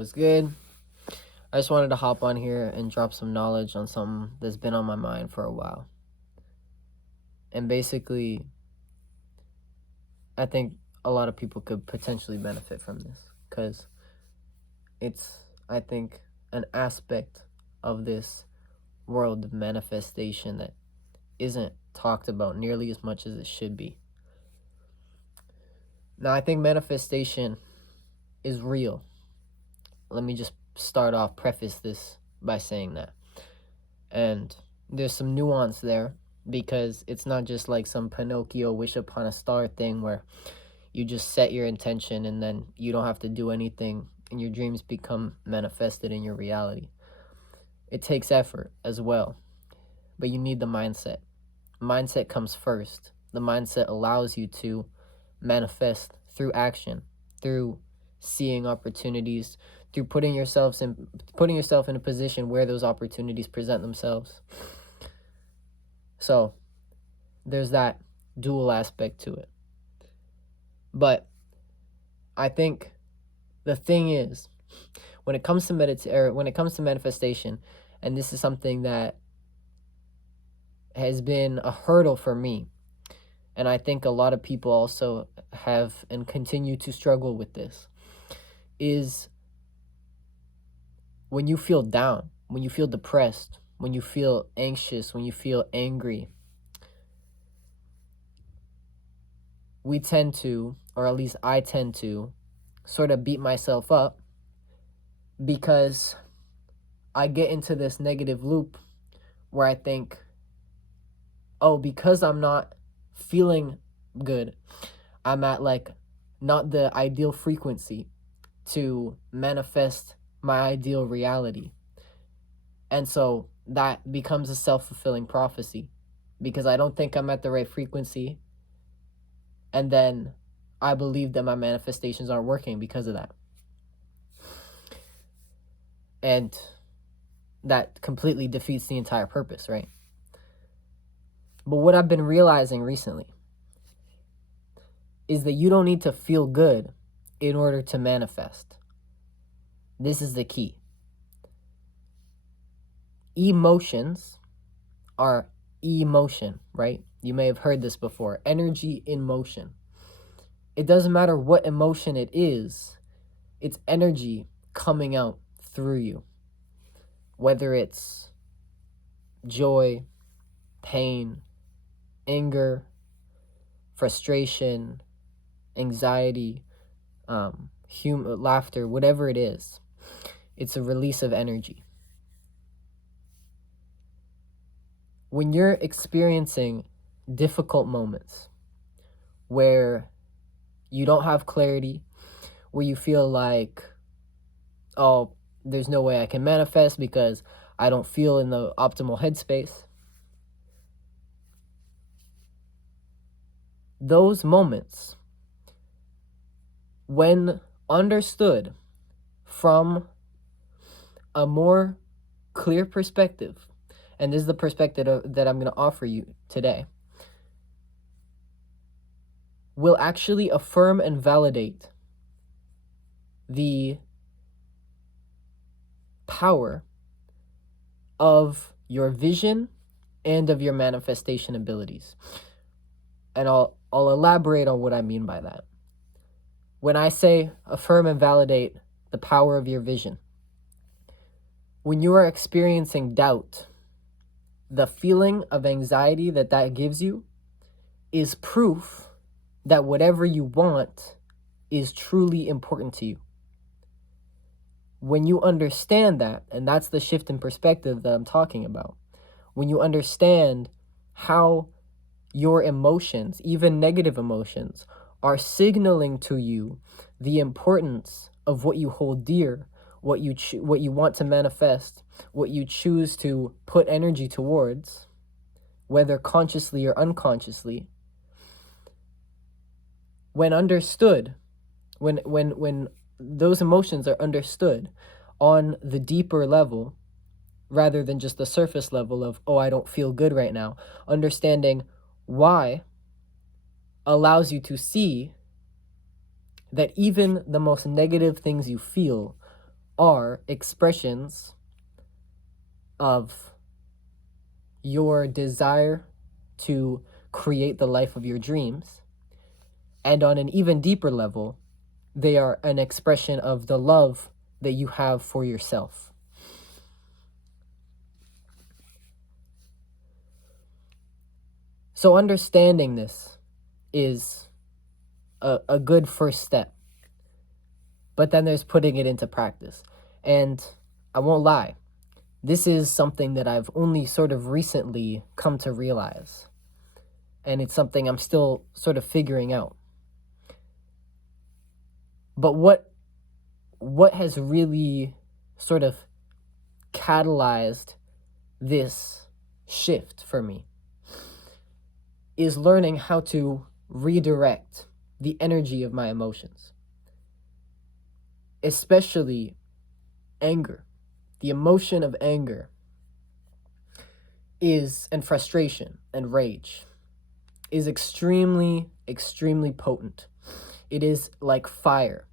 Was good. I just wanted to hop on here and drop some knowledge on something that's been on my mind for a while. And basically, I think a lot of people could potentially benefit from this because it's, I think, an aspect of this world of manifestation that isn't talked about nearly as much as it should be. Now, I think manifestation is real. Let me just preface this by saying that. And there's some nuance there because it's not just like some Pinocchio wish upon a star thing where you just set your intention and then you don't have to do anything and your dreams become manifested in your reality. It takes effort as well, but you need the mindset. Mindset comes first. The mindset allows you to manifest through action, through seeing opportunities, through putting yourself in a position where those opportunities present themselves. So there's that dual aspect to it. But I think the thing is, when it comes to manifestation, and this is something that has been a hurdle for me, and I think a lot of people also have and continue to struggle with this, is when you feel down, when you feel depressed, when you feel anxious, when you feel angry, we tend to, or at least I tend to, sort of beat myself up because I get into this negative loop where I think, oh, because I'm not feeling good, I'm at like not the ideal frequency to manifest my ideal reality. And so that becomes a self-fulfilling prophecy because I don't think I'm at the right frequency. And then I believe that my manifestations aren't working because of that. And that completely defeats the entire purpose, right? But what I've been realizing recently is that you don't need to feel good in order to manifest. This is the key. Emotions are emotion, right? You may have heard this before. Energy in motion. It doesn't matter what emotion it is, it's energy coming out through you. Whether it's joy, pain, anger, frustration, anxiety, laughter, whatever it is, it's a release of energy. When you're experiencing difficult moments where you don't have clarity, where you feel like, oh, there's no way I can manifest because I don't feel in the optimal headspace, those moments, when understood from a more clear perspective, and this is the perspective that I'm going to offer you today, will actually affirm and validate the power of your vision and of your manifestation abilities. And I'll elaborate on what I mean by that. When I say affirm and validate the power of your vision, when you are experiencing doubt, the feeling of anxiety that gives you is proof that whatever you want is truly important to you. When you understand that, and that's the shift in perspective that I'm talking about, when you understand how your emotions, even negative emotions, are signaling to you the importance of what you hold dear, what you want to manifest, what you choose to put energy towards, whether consciously or unconsciously, when understood, when those emotions are understood on the deeper level, rather than just the surface level of, oh, I don't feel good right now, understanding why allows you to see that even the most negative things you feel are expressions of your desire to create the life of your dreams. And on an even deeper level, they are an expression of the love that you have for yourself. So understanding this is a good first step. But then there's putting it into practice. And I won't lie, this is something that I've only sort of recently come to realize. And it's something I'm still sort of figuring out. But what has really sort of catalyzed this shift for me is learning how to redirect the energy of my emotions, especially anger. The emotion of anger and frustration and rage is extremely, extremely potent. It is like fire.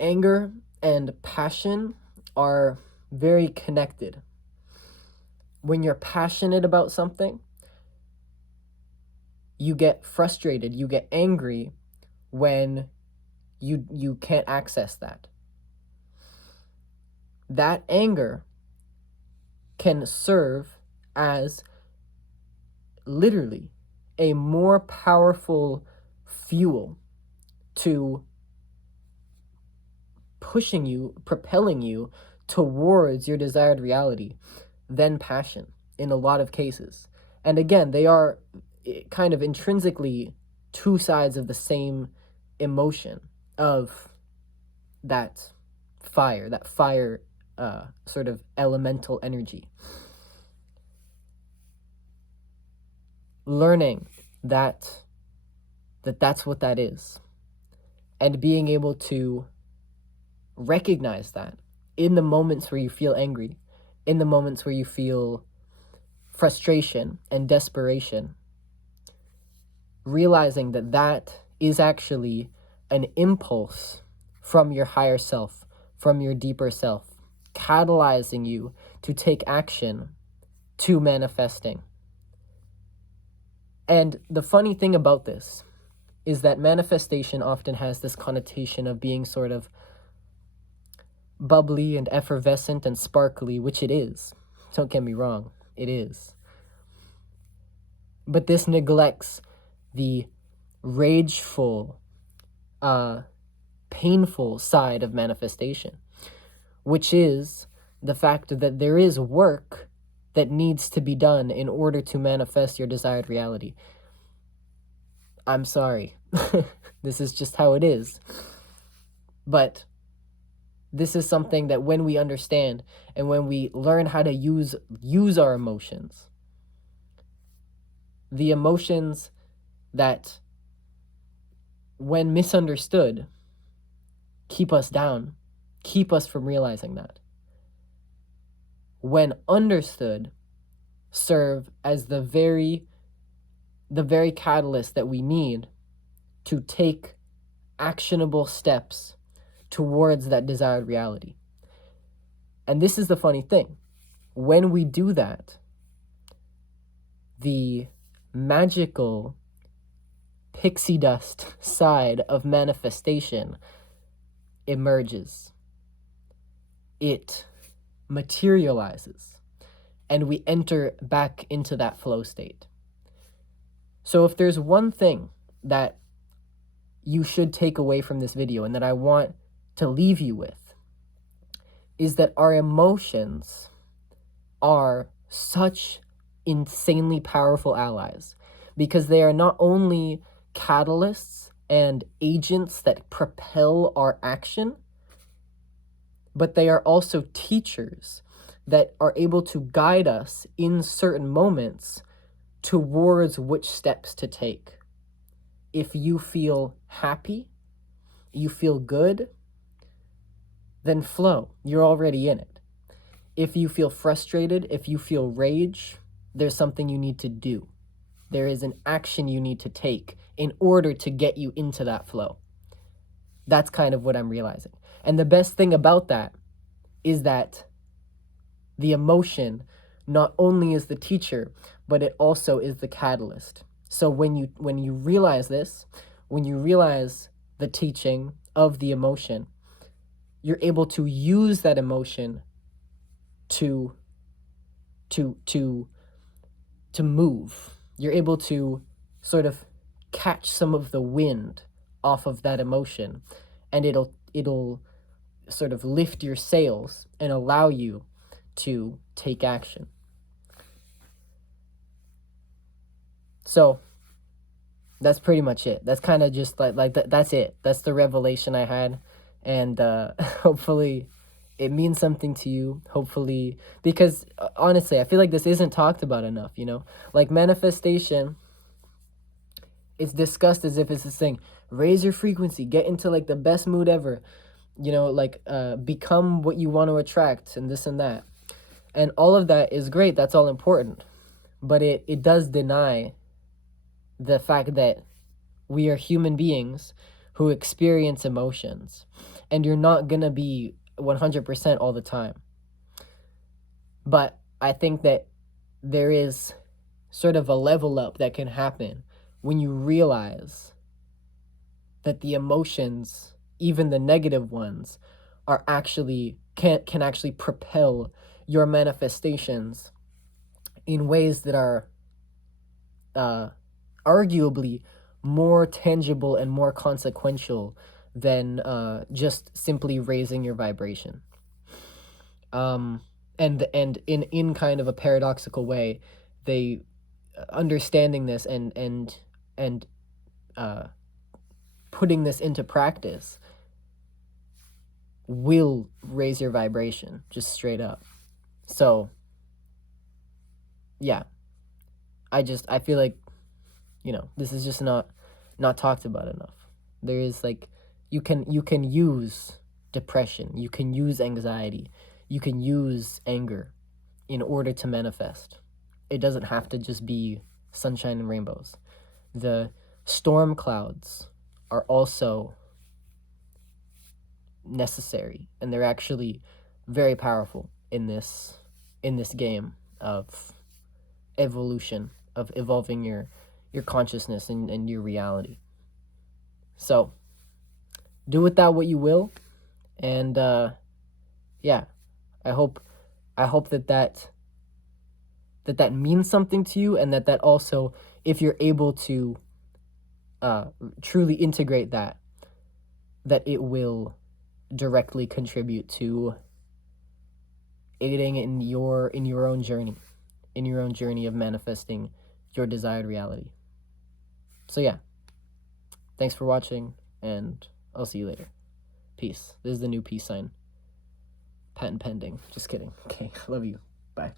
Anger and passion are very connected. When you're passionate about something, you get frustrated, you get angry when you can't access that. That anger can serve as literally a more powerful fuel to propelling you towards your desired reality than passion in a lot of cases. And again, they are kind of intrinsically two sides of the same emotion of that fire sort of elemental energy. Learning that's what that is, and being able to recognize that in the moments where you feel angry, in the moments where you feel frustration and desperation, realizing that is actually an impulse from your higher self, from your deeper self, catalyzing you to take action to manifesting. And the funny thing about this is that manifestation often has this connotation of being sort of bubbly and effervescent and sparkly, which it is. Don't get me wrong, it is. But this neglects the rageful, painful side of manifestation, which is the fact that there is work that needs to be done in order to manifest your desired reality. I'm sorry. This is just how it is. But this is something that when we understand and when we learn how to use our emotions, the emotions that, when misunderstood, keep us down, keep us from realizing that, when understood, serve as the very catalyst that we need to take actionable steps towards that desired reality. And this is the funny thing. When we do that, the magical pixie dust side of manifestation emerges. It materializes, and we enter back into that flow state. So if there's one thing that you should take away from this video and that I want to leave you with, is that our emotions are such insanely powerful allies, because they are not only catalysts and agents that propel our action, but they are also teachers that are able to guide us in certain moments towards which steps to take. If you feel happy, you feel good, then flow. You're already in it. If you feel frustrated, if you feel rage, there's something you need to do. There is an action you need to take in order to get you into that flow. That's kind of what I'm realizing. And the best thing about that is that the emotion not only is the teacher, but it also is the catalyst. So when you realize this, when you realize the teaching of the emotion, you're able to use that emotion to move. You're able to sort of catch some of the wind off of that emotion, and it'll sort of lift your sails and allow you to take action. So that's pretty much it. That's kind of just that's it. That's the revelation I had, and hopefully it means something to you. Hopefully, because honestly, I feel like this isn't talked about enough, like manifestation. It's discussed as if it's this thing. Raise your frequency, get into like the best mood ever, become what you want to attract, and this and that. And all of that is great. That's all important. But it does deny the fact that we are human beings who experience emotions. And you're not going to be 100% all the time. But I think that there is sort of a level up that can happen when you realize that the emotions, even the negative ones, are actually can actually propel your manifestations in ways that are arguably more tangible and more consequential than just simply raising your vibration. And in kind of a paradoxical way, they understanding this and putting this into practice will raise your vibration, just straight up. So yeah, I feel like, this is just not talked about enough. There is like, you can use depression, you can use anxiety, you can use anger in order to manifest. It doesn't have to just be sunshine and rainbows. The storm clouds are also necessary, and they're actually very powerful in this game of evolution, of evolving your consciousness and your reality. So do with that what you will, and yeah, I hope that means something to you, and that also, if you're able to truly integrate that it will directly contribute to aiding in your own journey, of manifesting your desired reality. So yeah, thanks for watching, and I'll see you later. Peace. This is the new peace sign. Patent pending. Just kidding. Okay, love you. Bye.